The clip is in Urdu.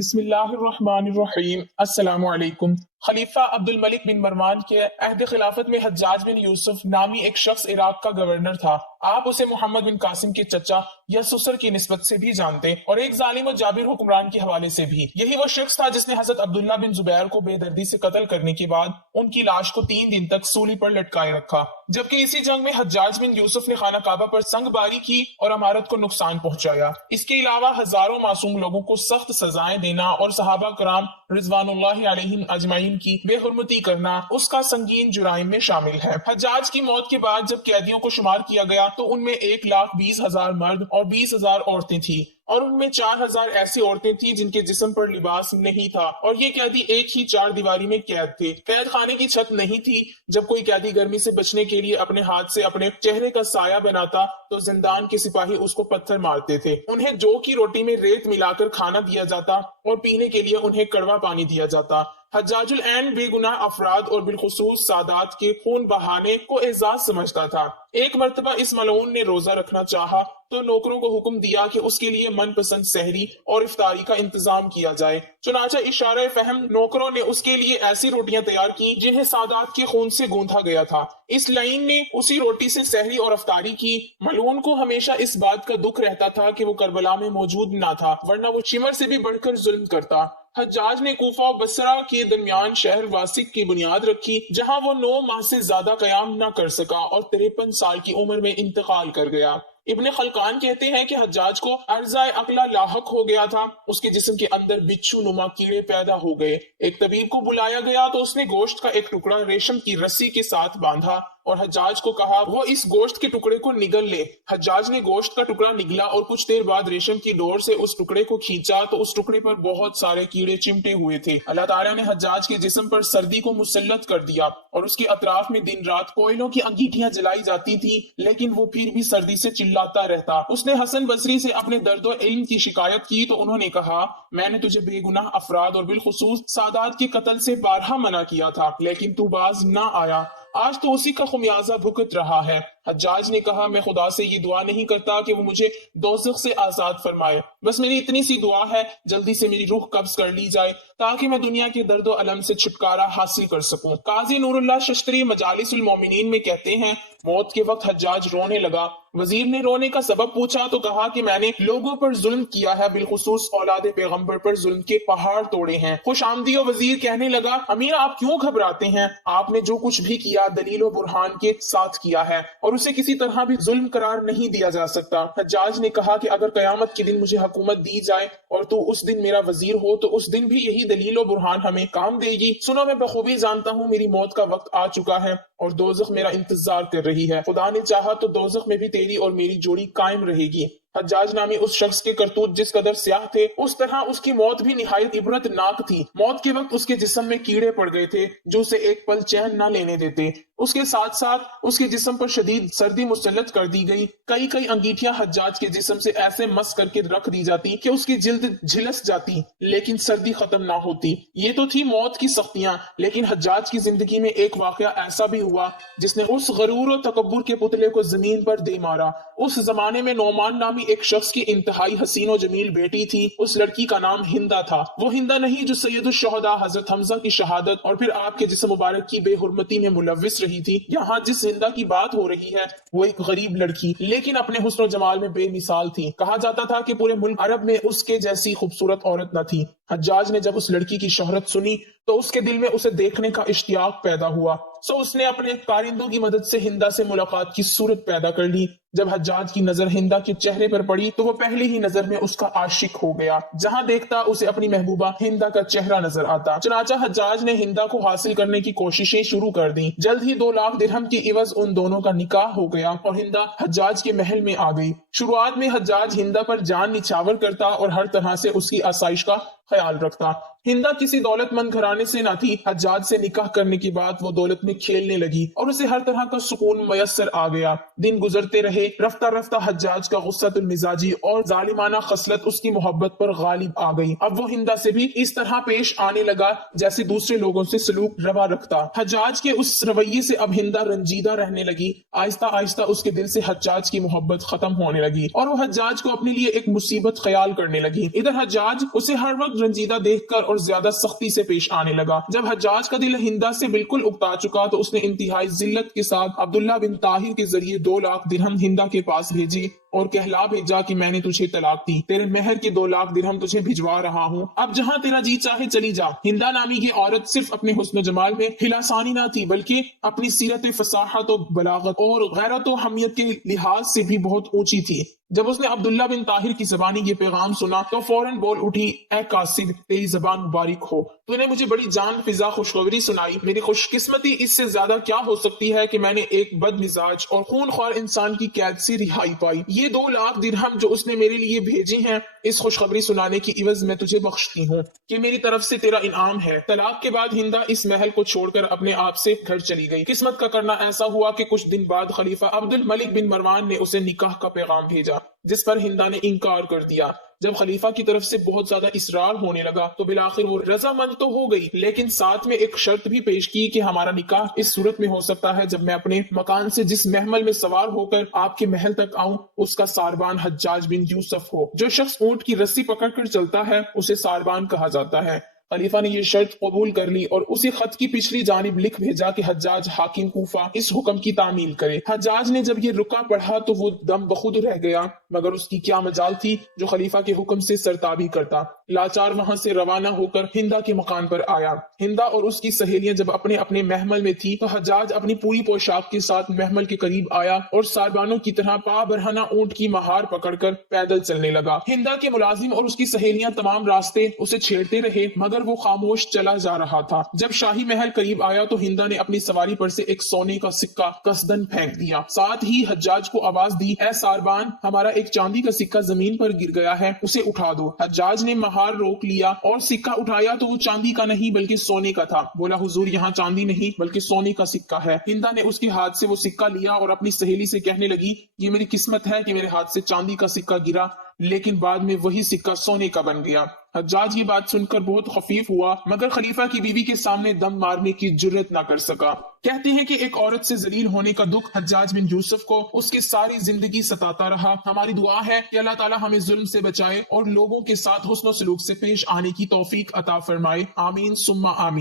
بسم اللہ الرحمن الرحیم۔ السلام علیکم۔ خلیفہ عبد الملک بن مروان کے عہد خلافت میں حجاج بن یوسف نامی ایک شخص عراق کا گورنر تھا۔ آپ اسے محمد بن قاسم کے چچا یا سسر کی نسبت سے بھی جانتے اور ایک ظالم و جابر حکمران کے حوالے سے بھی۔ یہی وہ شخص تھا جس نے حضرت عبداللہ بن زبیر کو بے دردی سے قتل کرنے کے بعد ان کی لاش کو 3 دن تک سولی پر لٹکائے رکھا، جبکہ اسی جنگ میں حجاج بن یوسف نے خانہ کعبہ پر سنگ باری کی اور عمارت کو نقصان پہنچایا۔ اس کے علاوہ ہزاروں معصوم لوگوں کو سخت سزائیں دینا اور صحابہ کرام رضوان اللہ علیہم اجمعین کی بے حرمتی کرنا اس کا سنگین جرائم میں شامل ہے۔ حجاج کی موت کے بعد جب قیدیوں کو شمار کیا گیا تو ان میں 1,20,000 مرد اور 20,000 عورتیں تھیں، اور ان میں 4,000 ایسی عورتیں تھیں جن کے جسم پر لباس نہیں تھا، اور یہ قیدی ایک ہی 4 دیواری میں قید تھے۔ قید خانے کی چھت نہیں تھی۔ جب کوئی قیدی گرمی سے بچنے کے لیے اپنے ہاتھ سے اپنے چہرے کا سایہ بناتا تو زندان کے سپاہی اس کو پتھر مارتے تھے۔ انہیں جو کی روٹی میں ریت ملا کر کھانا دیا جاتا اور پینے کے لیے انہیں کڑوا پانی دیا جاتا۔ حجاج العین بے گناہ افراد اور بالخصوص سادات کے خون بہانے کو اعزاز سمجھتا تھا۔ ایک مرتبہ اس ملعون نے روزہ رکھنا چاہا تو نوکروں کو حکم دیا کہ اس کے لیے من پسند سحری اور افطاری کا انتظام کیا جائے۔ چنانچہ اشارہ فہم نوکروں نے اس کے لیے ایسی روٹیاں تیار کی جنہیں سادات کے خون سے گوندھا گیا تھا۔ اس لعین نے اسی روٹی سے سحری اور افطاری کی۔ ملعون کو ہمیشہ اس بات کا دکھ رہتا تھا کہ وہ کربلا میں موجود نہ تھا، ورنہ وہ شمر سے بھی بڑھ کر ظلم کرتا۔ حجاج نے کوفہ و بصرہ کے درمیان شہر واسق کی بنیاد رکھی، جہاں وہ 9 ماہ سے زیادہ قیام نہ کر سکا اور 53 سال کی عمر میں انتقال کر گیا۔ ابن خلقان کہتے ہیں کہ حجاج کو عرضۂ عقلہ لاحق ہو گیا تھا۔ اس کے جسم کے اندر بچھو نما کیڑے پیدا ہو گئے۔ ایک طبیب کو بلایا گیا تو اس نے گوشت کا ایک ٹکڑا ریشم کی رسی کے ساتھ باندھا اور حجاج کو کہا وہ اس گوشت کے ٹکڑے کو نگل لے۔ حجاج نے گوشت کا ٹکڑا نگلا اور کچھ دیر بعد ریشم کی ڈور سے اس ٹکڑے کو کھینچا تو اس ٹکڑے پر بہت سارے کیڑے چمٹے ہوئے تھے۔ اللہ تعالیٰ نے حجاج کے جسم پر سردی کو مسلط کر دیا اور اس کے اطراف میں دن رات کوئلوں کی انگیٹھیاں جلائی جاتی تھی، لیکن وہ پھر بھی سردی سے چلاتا رہتا۔ اس نے حسن بصری سے اپنے درد و علم کی شکایت کی تو انہوں نے کہا میں نے تجھے بے گناہ افراد اور بالخصوص سادات کے قتل سے بارہا منع کیا تھا، لیکن تو باز نہ آیا۔ آج تو اسی کا خمیازہ بھگت رہا ہے۔ حجاج نے کہا میں خدا سے یہ دعا نہیں کرتا کہ وہ مجھے دوزخ سے آزاد فرمائے، بس میری اتنی سی دعا ہے جلدی سے میری روح قبض کر لی جائے تاکہ میں دنیا کے درد و الم سے چھٹکارا حاصل کر سکوں۔ قاضی نور اللہ ششتری مجالس المومنین میں کہتے ہیں موت کے وقت حجاج رونے لگا۔ وزیر نے رونے کا سبب پوچھا تو کہا کہ میں نے لوگوں پر ظلم کیا ہے، بالخصوص اولاد پیغمبر پر ظلم کے پہاڑ توڑے ہیں۔ خوش آمدی و وزیر کہنے لگا امیر آپ کیوں گھبراتے ہیں؟ آپ نے جو کچھ بھی کیا دلیل و برہان کے ساتھ کیا ہے اور اسے کسی طرح بھی ظلم قرار نہیں دیا جا سکتا۔ حجاج نے کہا کہ اگر قیامت کے دن مجھے حکومت دی جائے اور تو اس دن میرا وزیر ہو تو اس دن بھی یہی دلیل و برہان ہمیں کام دے گی۔ سنو میں بخوبی جانتا ہوں میری موت کا وقت آ چکا ہے اور دوزخ میرا انتظار کر رہی ہے۔ خدا نے چاہا تو دوزخ میں بھی تیری اور میری جوڑی قائم رہے گی۔ حجاج نامی اس شخص کے کرتوت جس قدر سیاہ تھے اس طرح اس کی موت بھی نہایت عبرت ناک تھی۔ موت کے وقت اس کے جسم میں کیڑے پڑ گئے تھے جو اسے ایک پل چین نہ لینے دیتے۔ اس کے ساتھ ساتھ اس کے جسم پر شدید سردی مسلط کر دی گئی۔ کئی انگیٹھیاں حجاج کے جسم سے ایسے مس کر کے رکھ دی جاتی کہ اس کی جلد جھلس جاتی لیکن سردی ختم نہ ہوتی۔ یہ تو تھی موت کی سختیاں، لیکن حجاج کی زندگی میں ایک واقعہ ایسا بھی ہوا جس نے اس غرور و تکبر کے پتلے کو زمین پر دے مارا۔ اس زمانے میں نعمان نامی ایک شخص کی انتہائی حسین و جمیل بیٹی تھی۔ اس لڑکی کا نام ہندا تھا۔ وہ ہندا نہیں جو سید الشہداء حضرت حمزہ کی شہادت اور پھر آپ کے جسم مبارک کی بے حرمتی میں ملوث رہی تھی۔ یہاں جس ہندا کی بات ہو رہی ہے وہ ایک غریب لڑکی لیکن اپنے حسن و جمال میں بے مثال تھی۔ کہا جاتا تھا کہ پورے ملک عرب میں اس کے جیسی خوبصورت عورت نہ تھی۔ حجاج نے جب اس لڑکی کی شہرت سنی تو اس کے دل میں اسے دیکھنے کا اشتیاق پیدا ہوا، سو اس نے اپنے کارندوں کی مدد سے ہندا سے ملاقات کی صورت پیدا کر لی۔ جب حجاج کی نظر ہندا کے چہرے پر پڑی تو وہ پہلی ہی نظر میں اس کا عاشق ہو گیا۔ جہاں دیکھتا اسے اپنی محبوبہ ہندا کا چہرہ نظر آتا۔ چنانچہ حجاج نے ہندا کو حاصل کرنے کی کوششیں شروع کر دیں۔ جلد ہی 2 لاکھ درہم کی عوض ان دونوں کا نکاح ہو گیا اور ہندا حجاج کے محل میں آ گئی۔ شروعات میں حجاج ہندا پر جان نچھاور کرتا اور ہر طرح سے اس کی آسائش کا خیال رکھتا۔ ہندا کسی دولت مند گھرانے سے نہ تھی۔ حجاج سے نکاح کرنے کے بعد وہ دولت میں کھیلنے لگی اور اسے ہر طرح کا سکون میسر آ گیا۔ دن گزرتے رہے رہے۔ رفتہ رفتہ حجاج کا غصۃ المزاجی اور ظالمانہ خصلت اس کی محبت پر غالب آ گئی۔ اب وہ ہندا سے بھی اس طرح پیش آنے لگا جیسے دوسرے لوگوں سے سلوک روا رکھتا۔ حجاج کے اس رویے سے اب ہندا رنجیدہ رہنے لگی۔ آہستہ آہستہ اس کے دل سے حجاج کی محبت ختم ہونے لگی اور وہ حجاج کو اپنے لیے ایک مصیبت خیال کرنے لگی۔ ادھر حجاج اسے ہر وقت رنجیدہ دیکھ کر اور زیادہ سختی سے پیش آنے لگا۔ جب حجاج کا دل ہندا سے بالکل اکتا چکا تو اس نے انتہائی ذلت کے ساتھ عبداللہ بن طاہر کے ذریعے 2 لاکھ درہم ہندا کے پاس بھیجی اور کہلا بھیجا کہ میں نے تجھے طلاق دی، تیرے مہر کے 2 لاکھ درہم تجھے بھجوا رہا ہوں، اب جہاں تیرا جی چاہے چلی جا۔ ہندا نامی یہ عورت صرف اپنے حسن و جمال میں ہلاسانی نہ تھی بلکہ اپنی سیرت فصاحت و بلاغت اور غیرت و حمیت کے لحاظ سے بھی بہت اونچی تھی۔ جب اس نے عبداللہ بن طاہر کی زبانی یہ پیغام سنا تو فوراً بول اٹھی، اے قاصد تیری زبان مبارک ہو، تو نے مجھے بڑی جان فضا خوشخبری سنائی۔ میری خوش قسمتی اس سے زیادہ کیا ہو سکتی ہے کہ میں نے ایک بد مزاج اور خون خوار انسان کی قید سے رہائی پائی۔ یہ 2 لاکھ درہم جو اس نے میرے لیے بھیجے ہیں اس خوشخبری سنانے کی عوض میں تجھے بخشتی ہوں کہ میری طرف سے تیرا انعام ہے۔ طلاق کے بعد ہندا اس محل کو چھوڑ کر اپنے آپ سے گھر چلی گئی۔ قسمت کا کرنا ایسا ہوا کہ کچھ دن بعد خلیفہ عبد الملک بن مروان نے اسے نکاح کا پیغام بھیجا جس پر ہندا نے انکار کر دیا۔ جب خلیفہ کی طرف سے بہت زیادہ اصرار ہونے لگا تو بالآخر وہ رضامند تو ہو گئی، لیکن ساتھ میں ایک شرط بھی پیش کی کہ ہمارا نکاح اس صورت میں ہو سکتا ہے جب میں اپنے مکان سے جس محمل میں سوار ہو کر آپ کے محل تک آؤں اس کا ساربان حجاج بن یوسف ہو۔ جو شخص اونٹ کی رسی پکڑ کر چلتا ہے اسے ساربان کہا جاتا ہے۔ خلیفہ نے یہ شرط قبول کر لی اور اسی خط کی پچھلی جانب لکھ بھیجا کہ حجاج حاکم کوفہ اس حکم کی تعمیل کرے۔ حجاج نے جب یہ رکا پڑھا تو وہ دم بخود رہ گیا، مگر اس کی کیا مجال تھی جو خلیفہ کے حکم سے سرتابی کرتا۔ لاچار وہاں سے روانہ ہو کر ہندا کے مکان پر آیا۔ ہندا اور اس کی سہیلیاں جب اپنے اپنے محمل میں تھی تو حجاج اپنی پوری پوشاک کے ساتھ محمل کے قریب آیا اور ساربانوں کی طرح پا برہنہ اونٹ کی مہار پکڑ کر پیدل چلنے لگا۔ ہندا کے ملازم اور اس کی سہیلیاں تمام راستے اسے چھیڑتے رہے مگر وہ خاموش چلا جا رہا تھا۔ جب شاہی محل قریب آیا تو ہندا نے اپنی سواری پر سے ایک سونے کا سکہ قصدن پھینک دیا، ساتھ ہی حجاج کو آواز دی، اے ساربان ہمارا ایک چاندی کا سکہ زمین پر گر گیا ہے، اسے اٹھا دو۔ حجاج نے مہار روک لیا اور سکہ اٹھایا تو وہ چاندی کا نہیں بلکہ سونے کا تھا۔ بولا، حضور یہاں چاندی نہیں بلکہ سونے کا سکہ ہے۔ ہندا نے اس کے ہاتھ سے وہ سکہ لیا اور اپنی سہیلی سے کہنے لگی، یہ میری قسمت ہے کہ میرے ہاتھ سے چاندی کا سکہ گرا لیکن بعد میں وہی سکہ سونے کا بن گیا۔ حجاج یہ بات سن کر بہت خفیف ہوا مگر خلیفہ کی بیوی کے سامنے دم مارنے کی جرت نہ کر سکا۔ کہتے ہیں کہ ایک عورت سے ذلیل ہونے کا دکھ حجاج بن یوسف کو اس کی ساری زندگی ستاتا رہا۔ ہماری دعا ہے کہ اللہ تعالی ہمیں ظلم سے بچائے اور لوگوں کے ساتھ حسن و سلوک سے پیش آنے کی توفیق عطا فرمائے، آمین ثم آمین۔